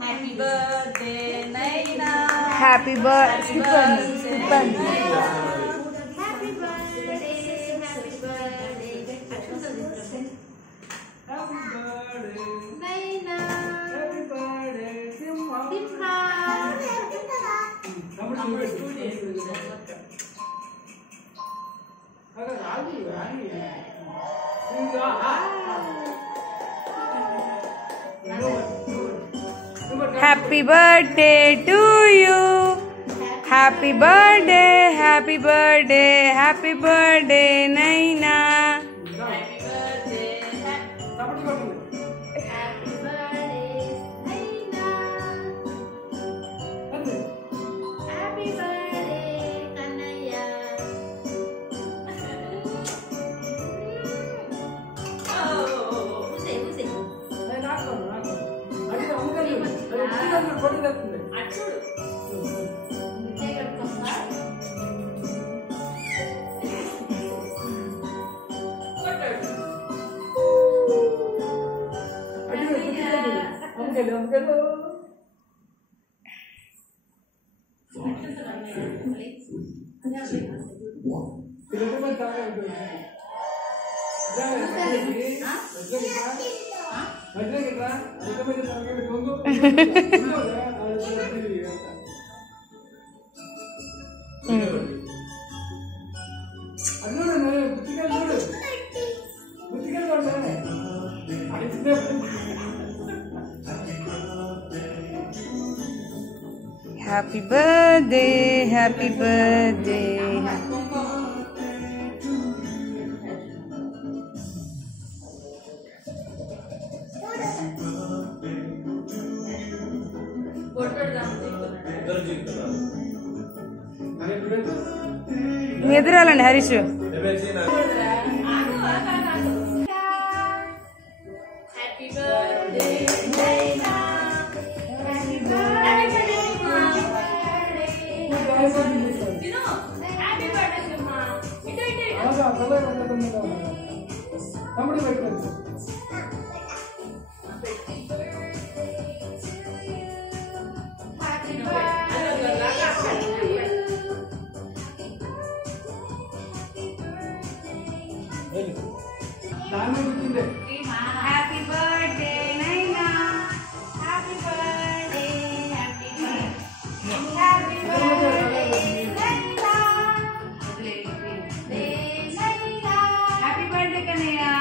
Happy birthday, Naina. Happy birthday. Happy birthday to you. Happy birthday, happy birthday, happy birthday, Naina. Happy birthday, happy birthday, Naina. Happy birthday, Kanaya. Happy birthday, happy birthday. ఎదురాలండి Harish. Happy birthday, Naina. Happy birthday. You know, happy birthday, Summa. It. Happy birthday, Naina. Happy birthday, happy birthday. Happy birthday, Naina. Happy birthday, Kanaya.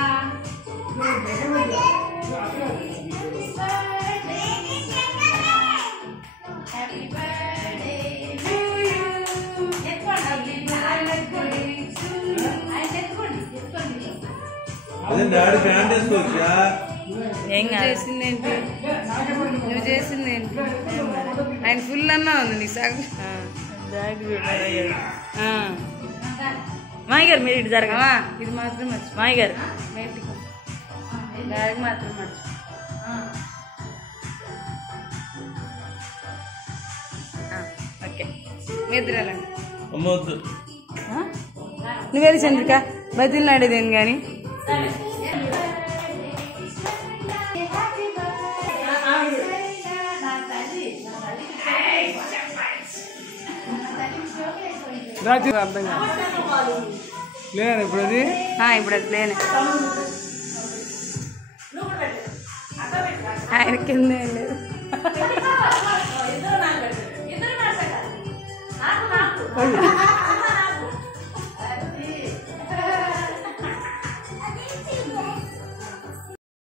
Happy birthday to you. ఏం చేసిందేంటి నువ్వు చేసిందేంటి ఆయన full అన్నా ఉంది నీ సగం మాయ గారు మీరు ఇటు జరగమా ఇది మాత్రం మర్చి మాయ గారు బ్యాగ్ మాత్రం మర్చి ఓకే మీ ఇద్దరాలండి నువ్వేది చంద్రిక బదిలి నాడేదేం కానీ అర్థం కాదు లేనా ఇప్పుడు అది ఇప్పుడు అది లేనే ఆయన కింద లేదు నాకు